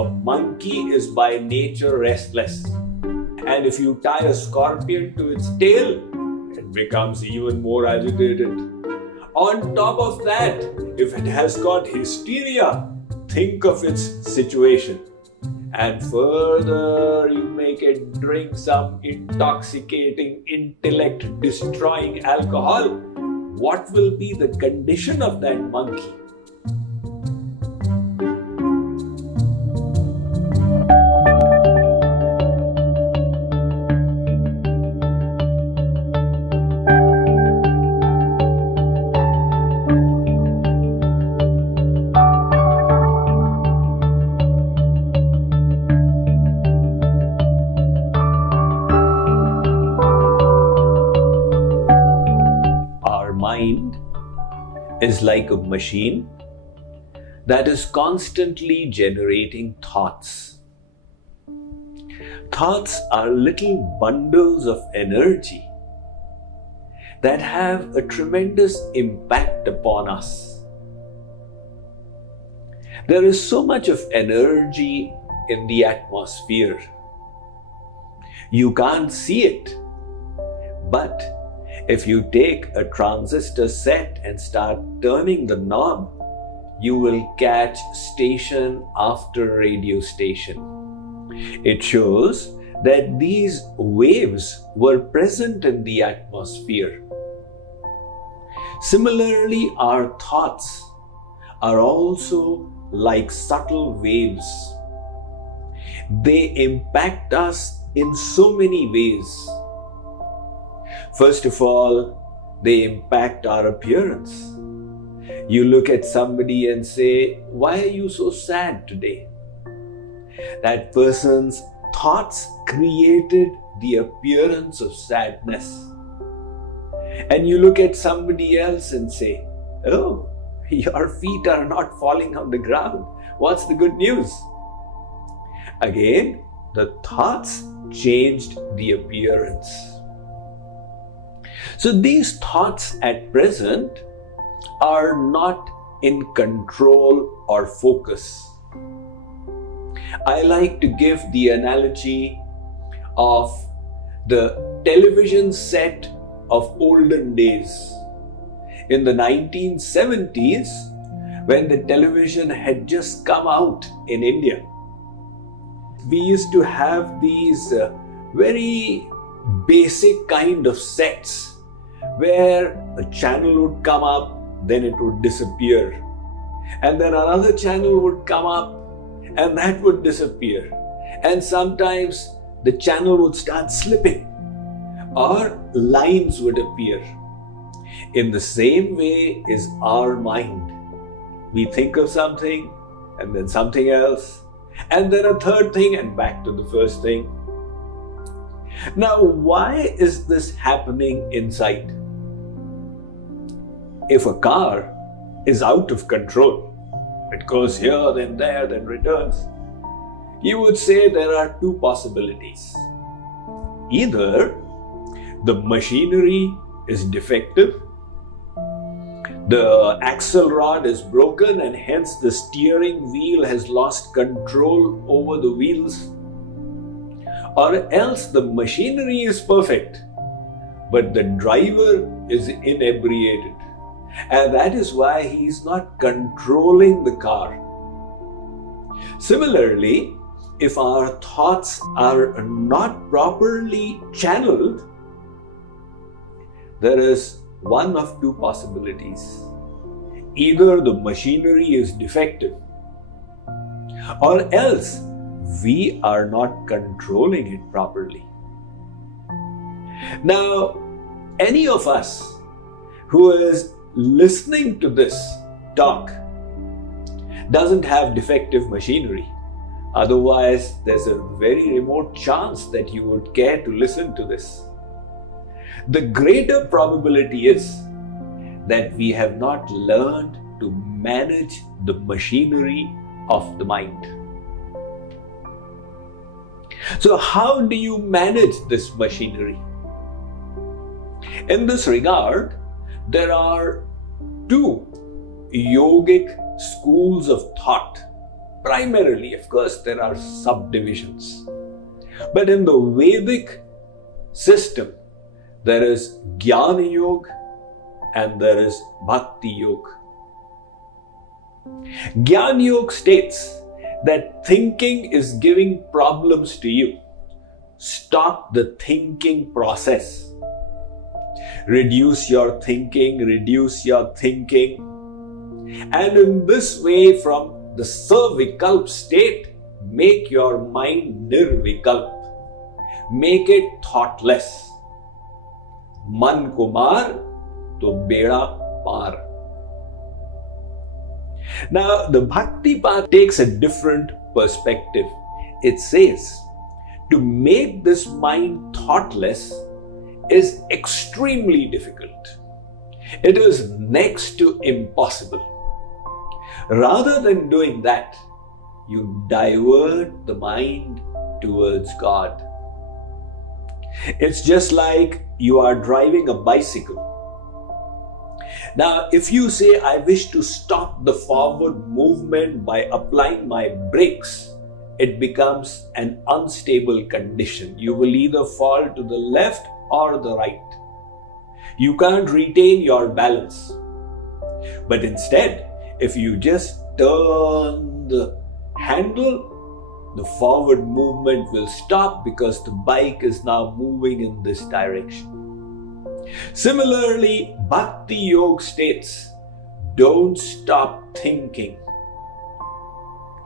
a monkey is by nature restless. And if you tie a scorpion to its tail, it becomes even more agitated. On top of that, if it has got hysteria, think of its situation. And further, you make it drink some intoxicating, intellect-destroying alcohol. What will be the condition of that monkey? Is like a machine that is constantly generating thoughts. Thoughts are little bundles of energy that have a tremendous impact upon us. There is so much of energy in the atmosphere. You can't see it, but if you take a transistor set and start turning the knob, you will catch station after radio station. It shows that these waves were present in the atmosphere. Similarly, our thoughts are also like subtle waves. They impact us in so many ways. First of all, they impact our appearance. You look at somebody and say, "Why are you so sad today?" That person's thoughts created the appearance of sadness. And you look at somebody else and say, "Oh, your feet are not falling on the ground. What's the good news?" Again, the thoughts changed the appearance. So these thoughts at present are not in control or focus. I like to give the analogy of the television set of olden days. In the 1970s, when the television had just come out in India, we used to have these very basic kind of sets where a channel would come up, then it would disappear. And then another channel would come up and that would disappear. And sometimes the channel would start slipping or lines would appear. In the same way is our mind. We think of something and then something else and then a third thing and back to the first thing. Now, why is this happening inside? If a car is out of control, it goes here, then there, then returns, you would say there are two possibilities. Either the machinery is defective, the axle rod is broken and hence the steering wheel has lost control over the wheels, or else the machinery is perfect, but the driver is inebriated. And that is why he is not controlling the car. Similarly, if our thoughts are not properly channeled, there is one of two possibilities. Either the machinery is defective, or else we are not controlling it properly. Now, any of us who is listening to this talk doesn't have defective machinery. Otherwise, there's a very remote chance that you would care to listen to this. The greater probability is that we have not learned to manage the machinery of the mind. So how do you manage this machinery? In this regard, there are two yogic schools of thought Primarily, of course, there are subdivisions. But in the Vedic system, there is JKYog and there is Bhakti-yog. JKYog states that thinking is giving problems to you. Stop the thinking process. Reduce your thinking. And in this way, from the Savikalp state, make your mind Nirvikalp. Make it thoughtless. Man kumar to beda par. Now, the Bhakti path takes a different perspective. It says, to make this mind thoughtless is extremely difficult. It is next to impossible. Rather than doing that, you divert the mind towards God. It's just like you are driving a bicycle. Now, if you say, I wish to stop the forward movement by applying my brakes, it becomes an unstable condition. You will either fall to the left or the right. You can't retain your balance. But instead, if you just turn the handle, the forward movement will stop because the bike is now moving in this direction. Similarly, Bhakti-yog states, don't stop thinking.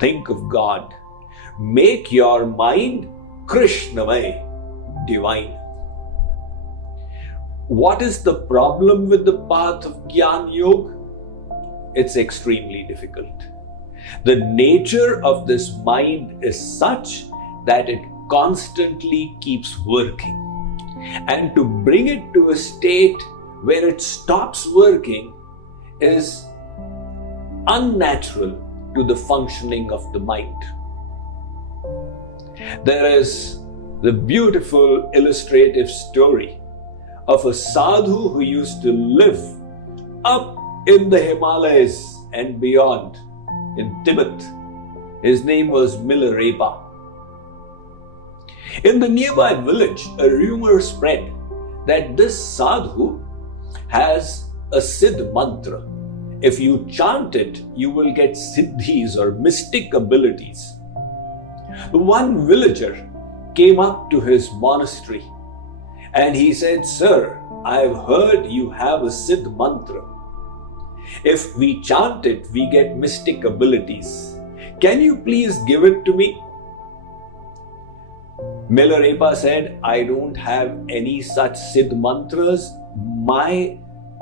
Think of God. Make your mind Krishnamay, divine. What is the problem with the path of Gyan-yog? It's extremely difficult. The nature of this mind is such that it constantly keeps working. And to bring it to a state where it stops working is unnatural to the functioning of the mind. There is the beautiful illustrative story of a sadhu who used to live up in the Himalayas and beyond in Tibet. His name was Milarepa. In the nearby village, a rumor spread that this sadhu has a Siddh mantra. If you chant it, you will get siddhis or mystic abilities. One villager came up to his monastery and he said, Sir, I have heard you have a Siddh mantra. If we chant it, we get mystic abilities. Can you please give it to me? Milarepa said, I don't have any such Siddh mantras. My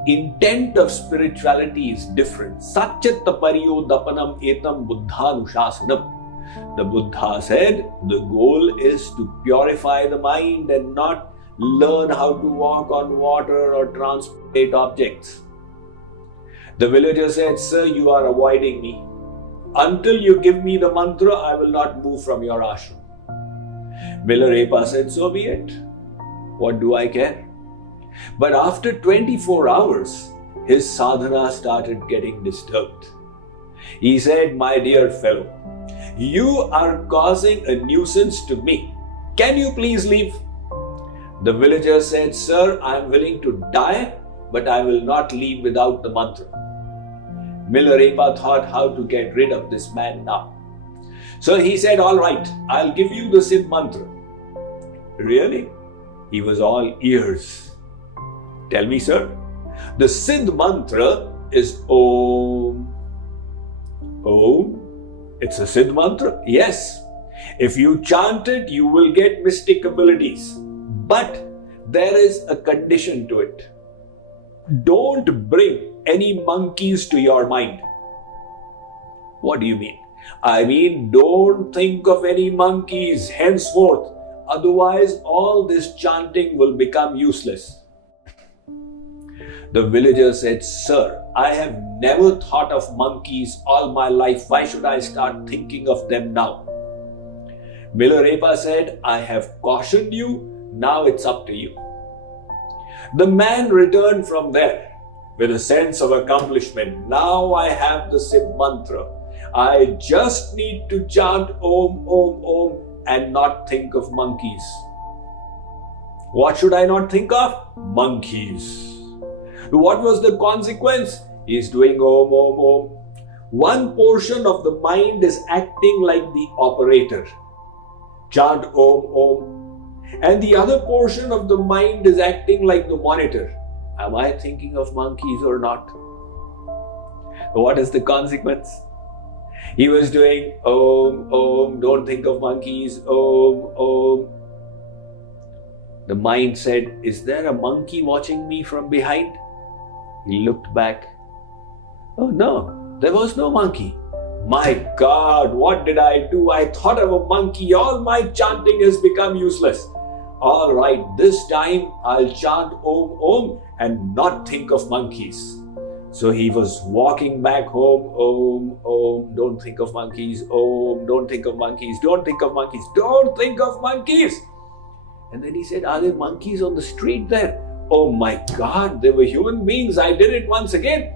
intent of spirituality is different. Satchatapariyo dapanam etam buddhanushasanam. The Buddha said, the goal is to purify the mind and not learn how to walk on water or transport objects. The villager said, Sir, you are avoiding me. Until you give me the mantra, I will not move from your ashram. Milarepa said, so be it. What do I care? But after 24 hours, his sadhana started getting disturbed. He said, my dear fellow, you are causing a nuisance to me. Can you please leave? The villager said, Sir, I am willing to die, but I will not leave without the mantra. Milarepa thought how to get rid of this man now. So he said, all right, I'll give you the Siddh mantra. Really? He was all ears. Tell me, sir. The Siddh mantra is Om. Om? It's a Siddh mantra? Yes. If you chant it, you will get mystic abilities. But there is a condition to it. Don't bring any monkeys to your mind. What do you mean? I mean, don't think of any monkeys henceforth. Otherwise, all this chanting will become useless. The villager said, Sir, I have never thought of monkeys all my life. Why should I start thinking of them now? Milarepa said, I have cautioned you. Now it's up to you. The man returned from there with a sense of accomplishment. Now I have the Siddh mantra. I just need to chant Om, Om, Om and not think of monkeys. What should I not think of? Monkeys. What was the consequence? He is doing Om, Om, Om. One portion of the mind is acting like the operator. Chant Om, Om. And the other portion of the mind is acting like the monitor. Am I thinking of monkeys or not? What is the consequence? He was doing Om, Om, don't think of monkeys, Om, Om. The mind said, is there a monkey watching me from behind? He looked back. Oh no, there was no monkey. My God, what did I do? I thought of a monkey. All my chanting has become useless. All right, this time I'll chant Om, Om and not think of monkeys. So he was walking back home. Om, Om, don't think of monkeys. Om, don't think of monkeys. Don't think of monkeys. Don't think of monkeys. And then he said, are there monkeys on the street there? Oh my God, they were human beings. I did it once again.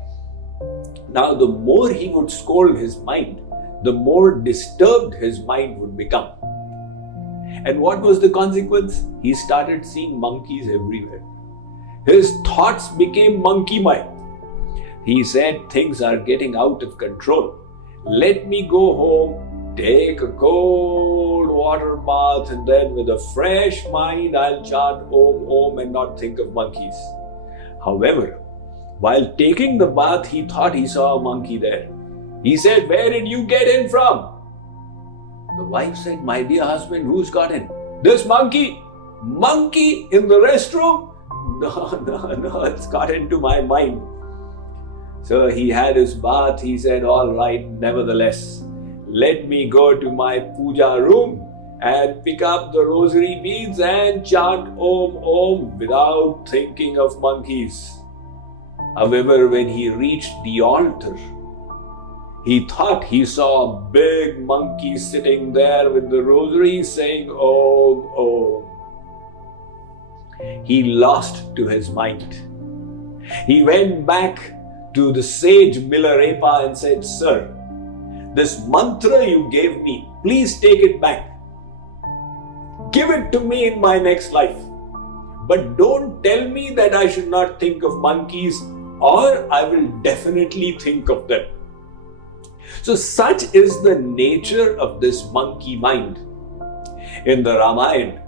Now, the more he would scold his mind, the more disturbed his mind would become. And what was the consequence? He started seeing monkeys everywhere. His thoughts became monkey mind. He said, things are getting out of control. Let me go home, take a cold water bath, and then with a fresh mind, I'll chant Om, Om and not think of monkeys. However, while taking the bath, he thought he saw a monkey there. He said, where did you get in from? The wife said, my dear husband, who's got in? This monkey. Monkey in the restroom? No, it's got into my mind. So he had his bath. He said, all right, nevertheless, let me go to my puja room and pick up the rosary beads and chant Om, Om without thinking of monkeys. However, when he reached the altar, he thought he saw a big monkey sitting there with the rosary saying Om, Om. He lost to his mind. He went back to the sage Milarepa and said, sir, this mantra you gave me, please take it back. Give it to me in my next life. But don't tell me that I should not think of monkeys, or I will definitely think of them. So such is the nature of this monkey mind. In the Ramayana,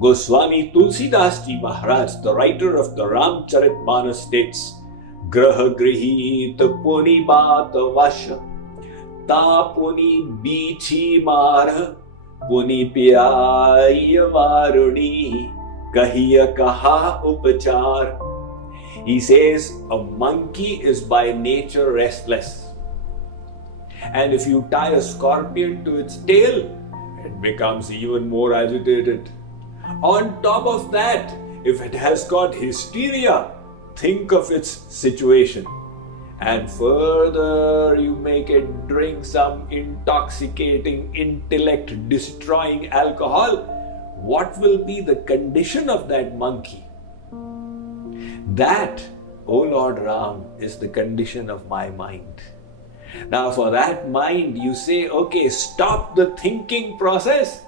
Goswami Tulsidas Ji Maharaj, the writer of the Ramcharitmanas, states, Graha grihit puni baat vasha, ta puni bichi mara, puni piyaya varuni, kahiya kaha upachar. He says a monkey is by nature restless. And if you tie a scorpion to its tail, it becomes even more agitated. On top of that, if it has got hysteria, think of its situation. And further, you make it drink some intoxicating, intellect-destroying alcohol. What will be the condition of that monkey? That, O Lord Ram, is the condition of my mind. Now for that mind, you say, okay, stop the thinking process.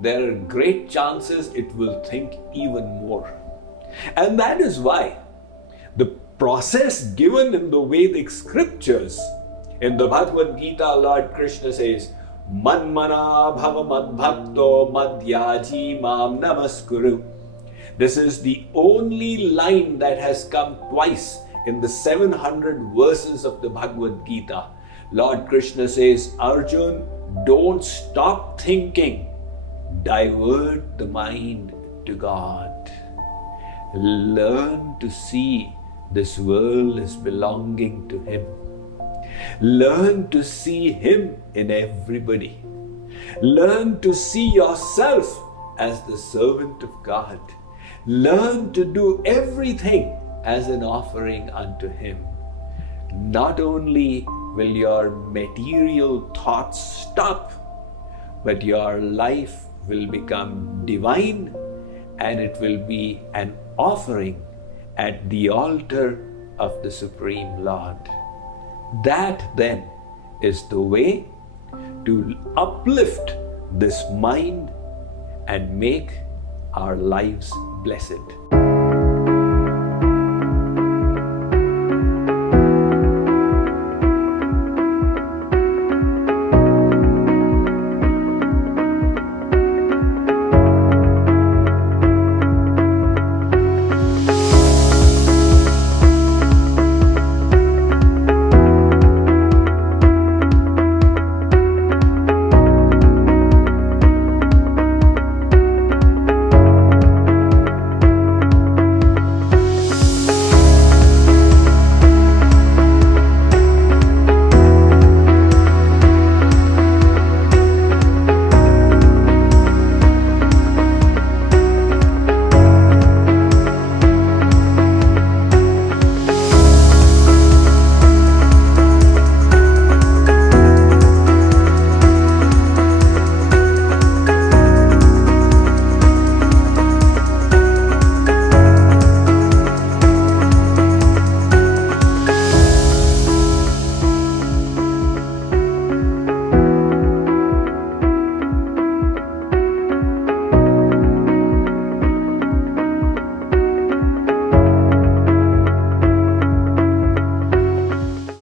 There are great chances it will think even more. And that is why the process given in the Vedic scriptures, in the Bhagavad Gita, Lord Krishna says, Manmana bhava madbhakto madhyaji mam namaskuru. This is the only line that has come twice in the 700 verses of the Bhagavad Gita. Lord Krishna says, Arjun, don't stop thinking. Divert the mind to God. Learn to see this world is belonging to Him. Learn to see Him in everybody. Learn to see yourself as the servant of God. Learn to do everything as an offering unto Him. Not only will your material thoughts stop, but your life will become divine, and it will be an offering at the altar of the Supreme Lord. That then is the way to uplift this mind and make our lives blessed.